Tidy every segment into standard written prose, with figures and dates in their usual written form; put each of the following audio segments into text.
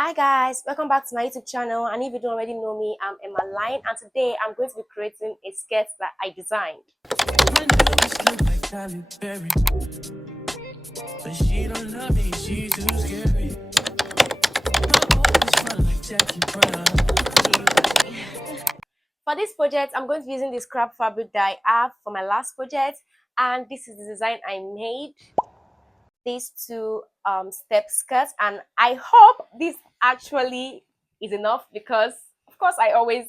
Hi guys, welcome back to my YouTube channel, and if you don't already know me, I'm Emma Line, and today I'm going to be creating a skirt that I designed. For this project, I'm going to be using the scrap fabric that I have for my last project, and this is the design I made. These two step skirts, and I hope this actually is enough because of course I always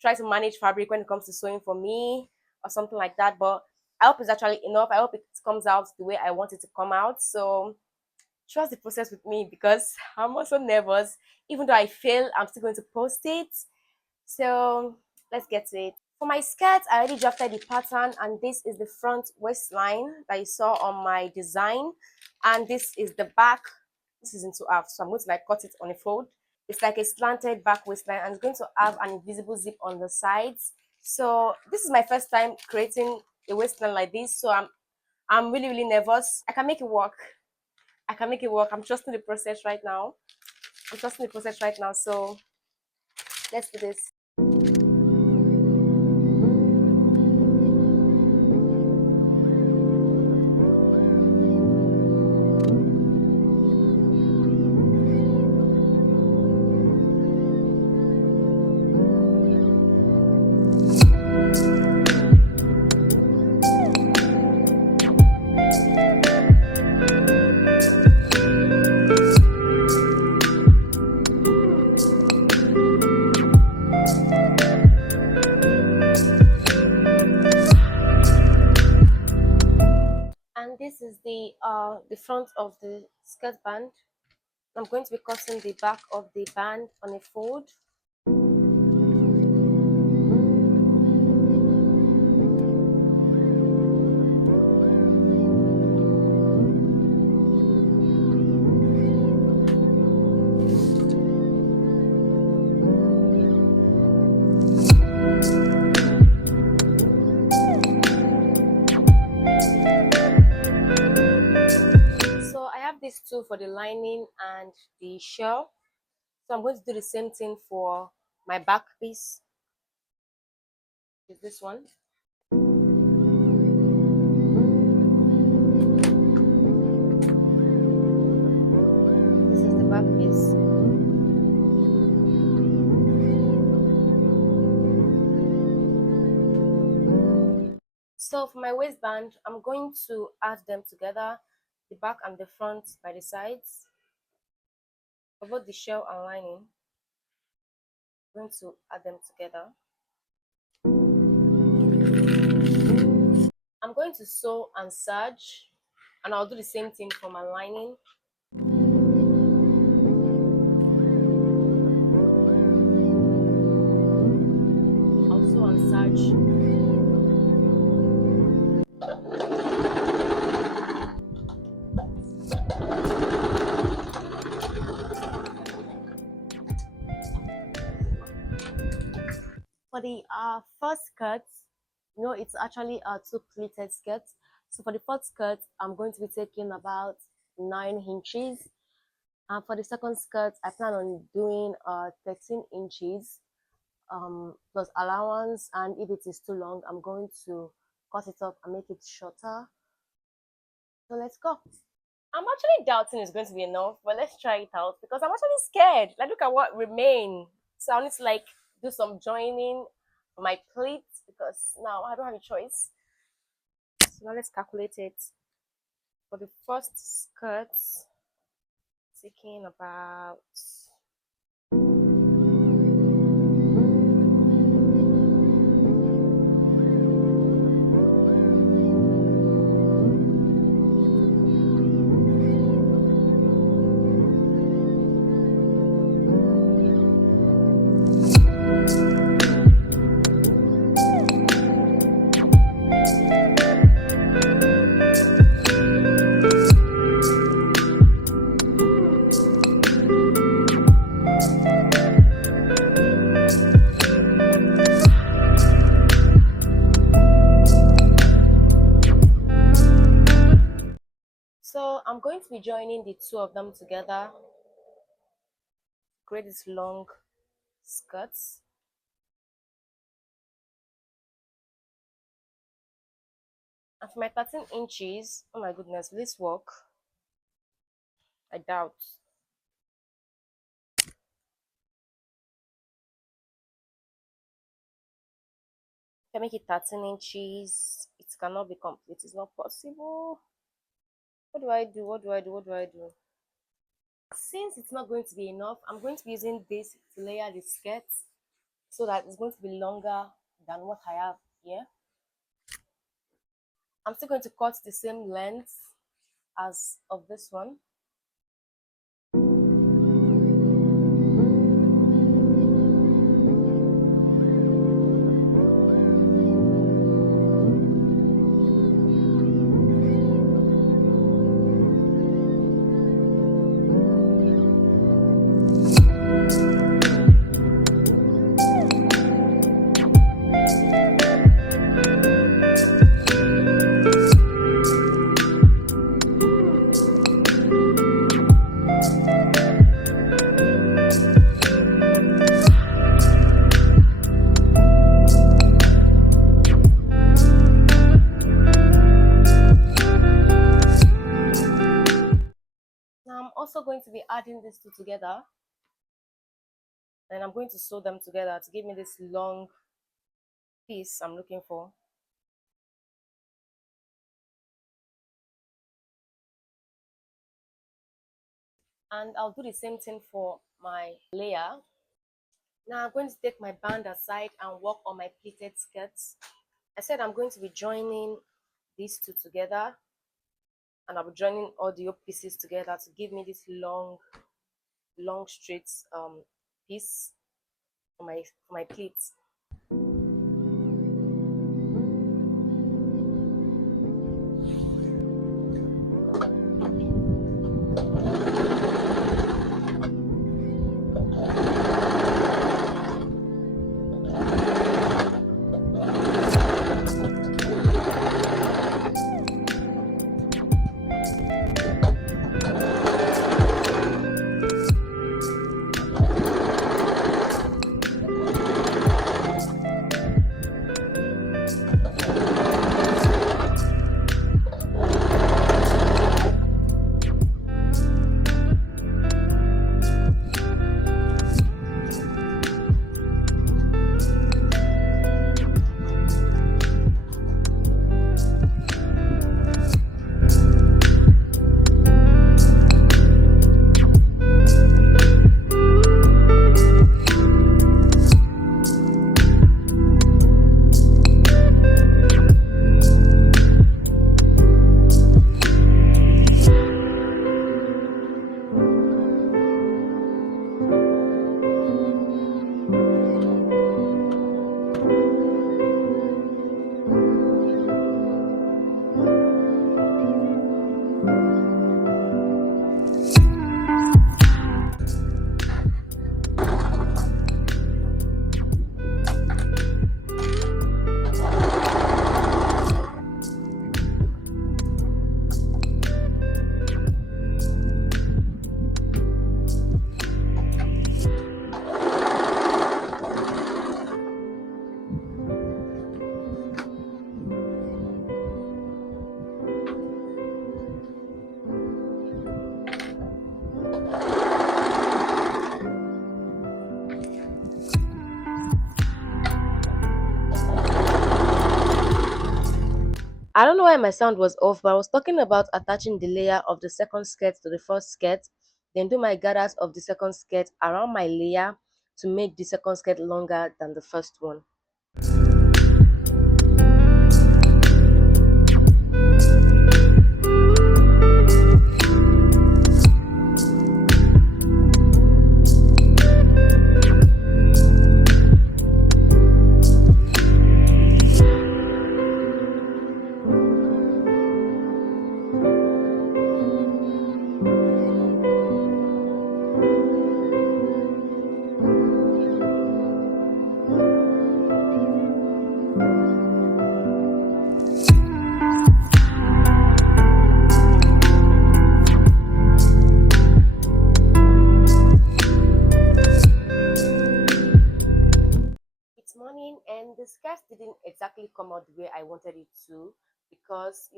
try to manage fabric when it comes to sewing for me or something like that, but I hope it's actually enough. I hope it comes out the way I want it to come out. So trust the process with me because I'm also nervous. Even though I fail, I'm still going to post it. So let's get to it. For my skirt, I already drafted the pattern, and this is the front waistline that you saw on my design, and this is the back. This is into half, so I'm going to cut it on a fold. It's like a slanted back waistline, and it's going to have an invisible zip on the sides. So this is my first time creating a waistline like this, so I'm really nervous. I can make it work. I can make it work. I'm trusting the process right now. So let's do this. And this is the front of the skirt band. I'm going to be cutting the back of the band on a fold. These two for the lining and the shell, so I'm going to do the same thing for my back piece. Is this one. This is the back piece. So for my waistband, I'm going to add them together, the back and the front by the sides. For both the shell and lining, I'm going to add them together. I'm going to sew and serge, and I'll do the same thing for my lining. I'll sew and serge. For the first skirt, it's actually two pleated skirts. So for the first skirt, I'm going to be taking about 9 inches. And for the second skirt, I plan on doing 13 inches plus allowance. And if it is too long, I'm going to cut it off and make it shorter. So let's go. I'm actually doubting it's going to be enough, but let's try it out because I'm actually scared. Look at what remains. So I need to do some joining on my pleat because now I don't have a choice. So now let's calculate it. For the first skirt, taking about I'm going to be joining the two of them together. create these long skirts. And for my 13 inches, oh my goodness, will this work? I doubt. If I make it 13 inches, it cannot be complete. It's not possible. What do I do? What do I do? What do I do? Since it's not going to be enough, I'm going to be using this to layer the skirt so that it's going to be longer than what I have here. I'm still going to cut the same length as of this one. Also going to be adding these two together, and I'm going to sew them together to give me this long piece I'm looking for. And I'll do the same thing for my layer. Now I'm going to take my band aside and work on my pleated skirts. I said I'm going to be joining these two together, and I'll be joining all the pieces together to give me this long straight piece for my pleats. I don't know why my sound was off, but I was talking about attaching the layer of the second skirt to the first skirt, then do my gathers of the second skirt around my layer to make the second skirt longer than the first one. skirts didn't exactly come out the way I wanted it to, because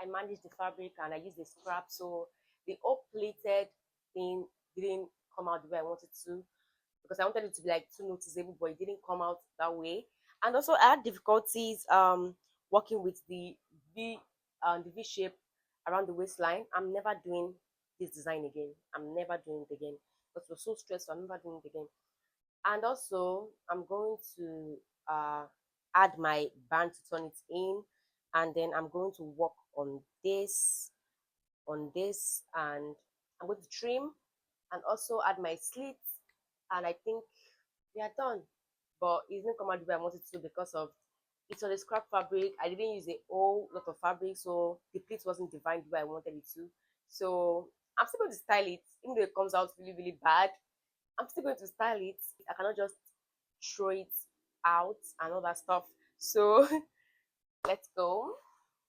I managed the fabric and I used the scrap, so the whole pleated thing didn't come out the way I wanted to, because I wanted it to be like too noticeable, but it didn't come out that way. And also I had difficulties working with the V shape around the waistline. I'm never doing this design again. I'm never doing it again. But it was so stressful, I'm never doing it again. And also I'm going to add my band to turn it in, and then I'm going to work on this, and I'm going to trim and also add my slits, and I think we are done. But it didn't come out the way I wanted to, because of it's on a scrap fabric. I didn't use a whole lot of fabric, so the pleat wasn't defined the way I wanted it to. So I'm still going to style it, even though it comes out really, really bad. I'm still going to style it. I cannot just throw it out and all that stuff. So let's go,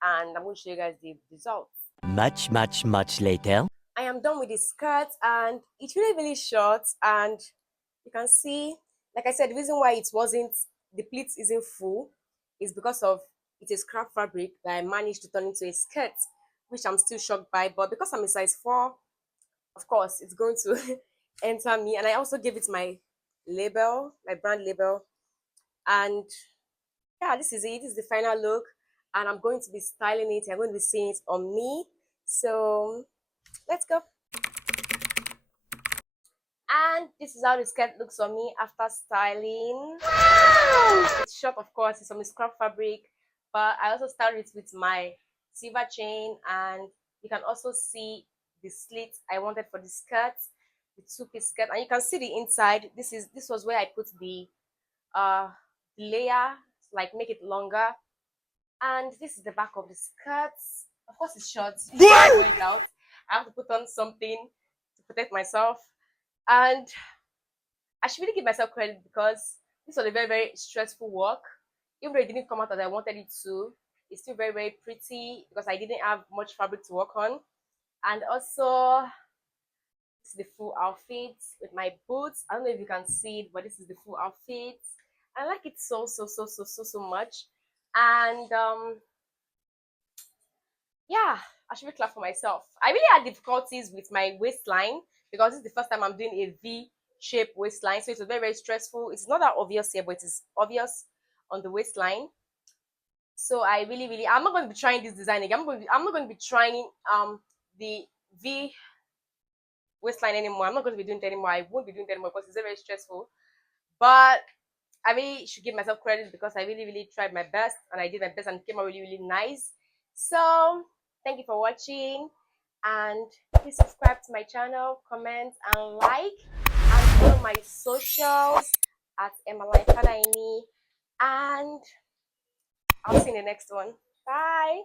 and I'm going to show you guys the results. Much later. I am done with the skirt, and it's really, really short, and you can see, like I said, the reason why the pleat isn't full is because of it's a scrap fabric that I managed to turn into a skirt, which I'm still shocked by. But because I'm a size 4, of course it's going to enter me. And I also gave it my label, my brand label. And yeah, this is it. This is the final look, and I'm going to be styling it. I'm going to be seeing it on me. So let's go. And this is how the skirt looks on me after styling. Wow! It's short, of course. It's some scrap fabric, but I also styled it with my silver chain, and you can also see the slit I wanted for the skirt, the 2-piece skirt, and you can see the inside. This was where I put the layer, like make it longer. And this is the back of the skirt. Of course, it's short. You can't wear it out. I have to put on something to protect myself. And I should really give myself credit, because this was a very, very stressful work. Even though it didn't come out as I wanted it to, it's still very, very pretty, because I didn't have much fabric to work on. And also, this is the full outfit with my boots. I don't know if you can see it, but this is the full outfit. I like it so much. And yeah, I should be clap for myself. I really had difficulties with my waistline, because this is the first time I'm doing a V-shaped waistline, so it's very, very stressful. It's not that obvious here, but it is obvious on the waistline. So I really, I'm not going to be trying this design again. I'm not going to be trying the V waistline anymore. I'm not going to be doing it anymore. I won't be doing it anymore, because it's very, very stressful. But I really should give myself credit, because I really tried my best, and I did my best, and it came out really, really nice. So thank you for watching, and please subscribe to my channel, comment and like, and follow my socials at @EmmaLifeFadaini, and I'll see you in the next one. Bye.